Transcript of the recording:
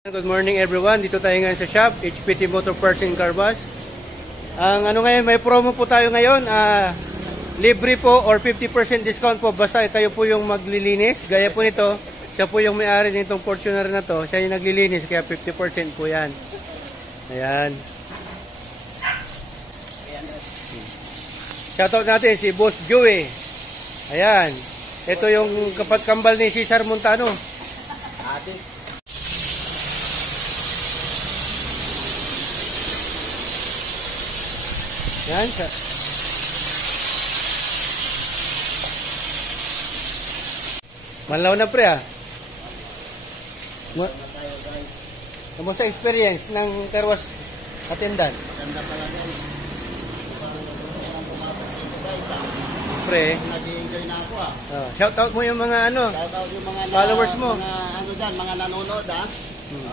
Good morning everyone, dito tayo ngayon sa shop, HPT Motor Parts and Car Wash. Ang ngayon, may promo po tayo ngayon, libre po or 50% discount po basta kayo po yung maglilinis. Gaya po nito, siya po yung may-ari nitong Fortuner na to, siya yung naglilinis kaya 50% po yan. Ayan. Shoutout natin si Boss Joey. Ayan. Ito yung kapat-kambal ni Cesar Montano. Ate. Yan. Manlaw na pre Kamusta experience ng car wash attendant? Ganda pala guys. Pre. Nag-enjoy na ako Shout out mo yung mga Shout out yung mga followers mo. Mga dyan, mga nanonood